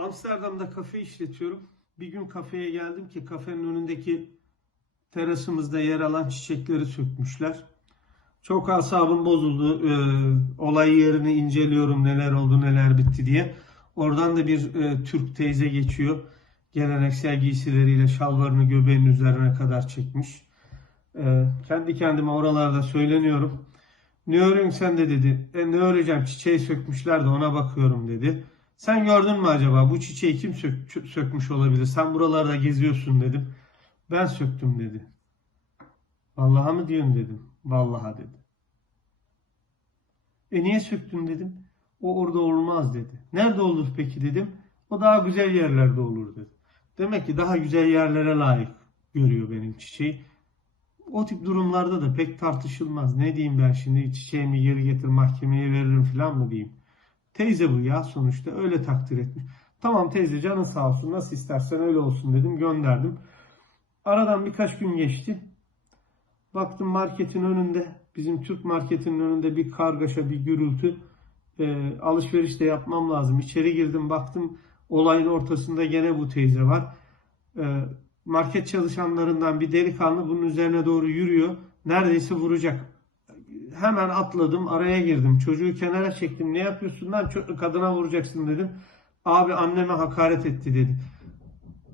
Amsterdam'da kafe işletiyorum. Bir gün kafeye geldim ki kafenin önündeki terasımızda yer alan çiçekleri sökmüşler. Çok asabım bozuldu. Ee, olay yerini inceliyorum neler oldu neler bitti diye. Oradan da bir e, Türk teyze geçiyor. Geleneksel giysileriyle şalvarını göbeğinin üzerine kadar çekmiş. Ee, kendi kendime oralarda söyleniyorum. Ne örüyorsun sen de dedi. E, ne öreceğim çiçeği sökmüşler de ona bakıyorum dedi. Sen gördün mü acaba bu çiçeği kim sök- sökmüş olabilir? Sen buralarda geziyorsun dedim. Ben söktüm dedi. Vallahi mı diyorsun dedim. Vallahi dedi. E niye söktün dedim. O orada olmaz dedi. Nerede olur peki dedim. O daha güzel yerlerde olur dedi. Demek ki daha güzel yerlere layık görüyor benim çiçeği. O tip durumlarda da pek tartışılmaz. Ne diyeyim ben şimdi çiçeğimi geri getir mahkemeye veririm falan mı diyeyim. Teyze bu ya sonuçta öyle takdir etmiş. Tamam teyze canın sağ olsun nasıl istersen öyle olsun dedim gönderdim. Aradan birkaç gün geçti. Baktım marketin önünde bizim Türk marketinin önünde bir kargaşa bir gürültü. Ee, alışveriş de yapmam lazım. İçeri girdim baktım olayın ortasında gene bu teyze var. Ee, market çalışanlarından bir delikanlı bunun üzerine doğru yürüyor. Neredeyse vuracak. Hemen atladım araya girdim. Çocuğu kenara çektim. Ne yapıyorsun lan? Kadına vuracaksın dedim. Abi anneme hakaret etti dedi.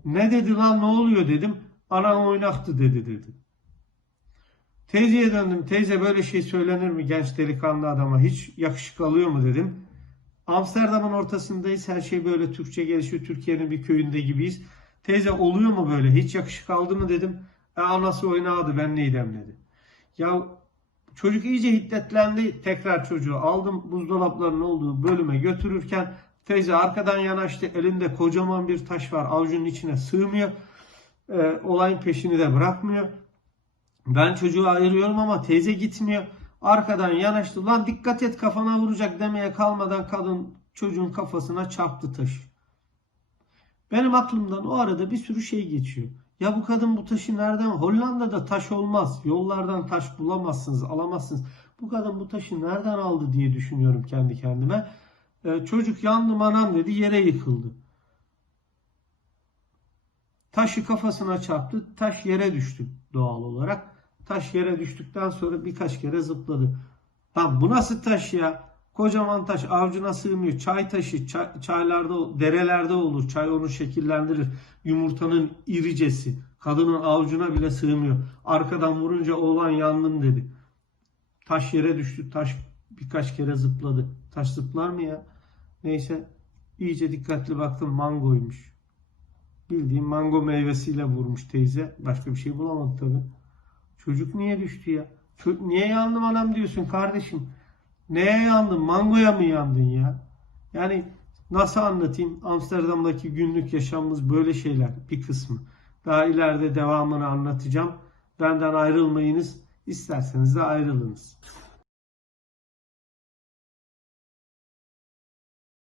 Ne dedi lan ne oluyor dedim. Anam oynaktı dedi dedi. Teyzeye döndüm. Teyze böyle şey söylenir mi genç delikanlı adama? Hiç yakışık alıyor mu dedim. Amsterdam'ın ortasındayız. Her şey böyle Türkçe gelişiyor. Türkiye'nin bir köyünde gibiyiz. Teyze oluyor mu böyle? Hiç yakışık aldı mı dedim. E anası oynadı ben neydem dedi. Ya çocuk iyice hiddetlendi. Tekrar çocuğu aldım buzdolaplarının olduğu bölüme götürürken teyze arkadan yanaştı. Elinde kocaman bir taş var. Avucunun içine sığmıyor. E, olayın peşini de bırakmıyor. Ben çocuğu ayırıyorum ama teyze gitmiyor. Arkadan yanaştı. Lan dikkat et kafana vuracak demeye kalmadan kadın çocuğun kafasına çarptı taşı. Benim aklımdan o arada bir sürü şey geçiyor. Ya bu kadın bu taşı nereden? Hollanda'da taş olmaz. Yollardan taş bulamazsınız, alamazsınız. Bu kadın bu taşı nereden aldı diye düşünüyorum kendi kendime. Ee, çocuk yandım anam dedi yere yıkıldı. Taşı kafasına çarptı. Taş yere düştü doğal olarak. Taş yere düştükten sonra birkaç kere zıpladı. Lan bu nasıl taş ya? Kocaman taş avcuna sığmıyor. Çay taşı çay- çaylarda, derelerde olur. Çay onu şekillendirir. Yumurtanın iricesi. Kadının avucuna bile sığmıyor. Arkadan vurunca oğlan yandım dedi. Taş yere düştü. Taş birkaç kere zıpladı. Taş zıplar mı ya? Neyse iyice dikkatli baktım mangoymuş. Bildiğim mango meyvesiyle vurmuş teyze. Başka bir şey bulamadı tabii. Çocuk niye düştü ya? Ço- niye yandım anam diyorsun kardeşim? Neye yandın? Mangoya mı yandın ya? Yani nasıl anlatayım? Amsterdam'daki günlük yaşamımız böyle şeyler bir kısmı. Daha ileride devamını anlatacağım. Benden ayrılmayınız. İsterseniz de ayrılınız.